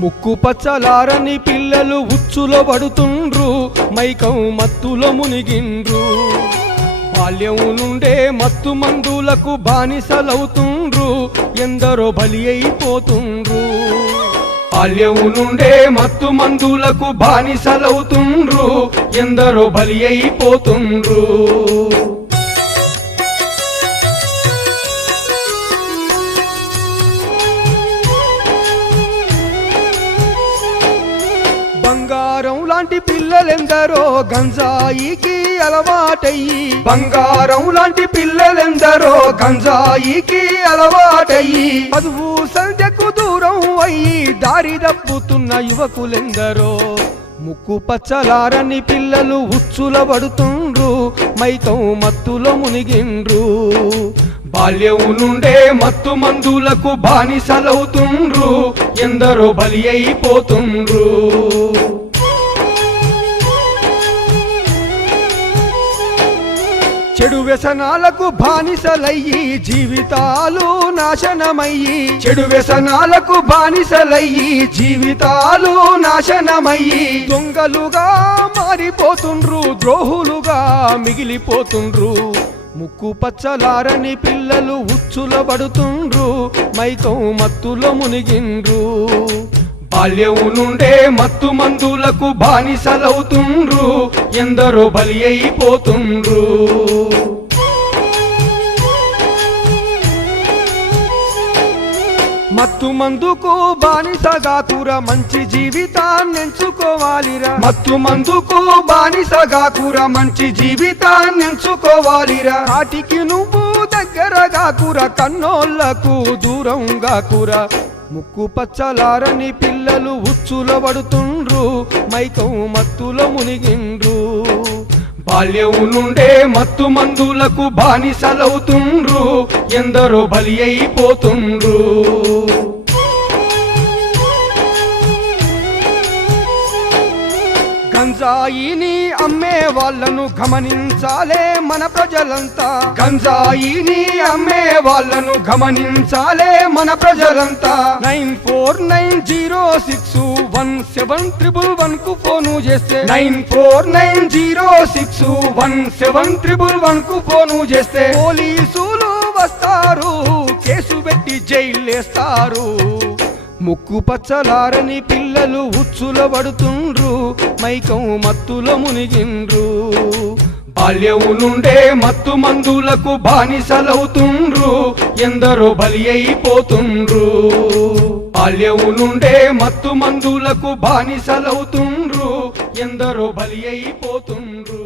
ముక్కు పచ్చలారని పిల్లలు ఉచ్చులో పడుతుండ్రు, మైకం మత్తులో మునిగిండ్రు. బాల్యం నుండే మత్తు మందులకు బానిసలవుతుండ్రు, ఎందరో బలి అయిపోతుండ్రు. బాల్యం నుండే మత్తు మందులకు బానిసలవుతుండ్రు, ఎందరో బలి అయిపోతుండ్రు. బంగారం లాంటి పిల్లలెందరో గంజాయికి అలవాటయ్యి, బంగారం లాంటి పిల్లలెందరో గంజాయికి అలవాటయ్యి, చదువు సంధ్యకు దూరం అయ్యి దారి తప్పుతున్న యువకులెందరో. ముక్కు పచ్చలారని పిల్లలు ఉచ్చుల పడుతుండ్రు, మైకం మత్తులో మునిగిండ్రు. బాల్యం నుండే మత్తు మందులకు బానిసలవుతుండ్రు, ఎందరో బలి అయిపోతుండ్రు. చెడు వ్యసనాలకు బానిసలయ్యి జీవితాలు నాశనమయ్యి, చెడు వ్యసనాలకు బానిసలయ్యి జీవితాలు నాశనమయ్యి, దొంగలుగా మారిపోతుండ్రు, ద్రోహులుగా మిగిలిపోతుండ్రు. ముక్కు పచ్చలారని పిల్లలు ఉచ్చుల పడుతుండ్రు, మైకం మత్తులో మునిగిండ్రు. బాల్యం నుండే మత్తు మందులకు బానిసలవుతుండ్రు, ఎందరో బలి అయిపోతుండ్రు. మత్తు మందుకు బానిసగాకుర మంచి జీవితాన్ని ఎంచుకోవాలిరా, మత్తు మందుకు బానిసగాకుర మంచి జీవితాన్ని ఎంచుకోవాలిరా. కాటికి నువ్వు దగ్గరగాకుర, కన్నోళ్లకు దూరంగాకుర. ముక్కు పచ్చలారని పిల్లలు ఉచ్చుల పడుతుండ్రు, మైకం మత్తులో మునిగిండ్రు. బాల్యం నుండే మత్తు మందులకు బానిసలవుతుండ్రు, ఎందరో బలి అయిపోతుండ్రు. గంజాయిని అమ్మే వాళ్ళను గమనించాలే మన ప్రజలంతా, గంజాయిని అమ్మే వాళ్ళను గమనించాలే మన ప్రజలంతా. 9490617111 కు ఫోను చేస్తే, 9490617111 కు ఫోను చేస్తే పోలీసులు వస్తారు, కేసు పెట్టి జైలేస్తారు. ముక్కు పచ్చలారని పిల్లలు ఉచ్చుల పడుతుండ్రు, మైకం మత్తులో మునిగిండ్రు. బాల్యం నుండే మత్తు మందులకు బానిసలవుతుండ్రు, ఎందరో బలి అయిపోతుండ్రు. బాల్యం నుండే మత్తు మందులకు బానిసలవుతుండ్రు, ఎందరో బలి అయిపోతుండ్రు.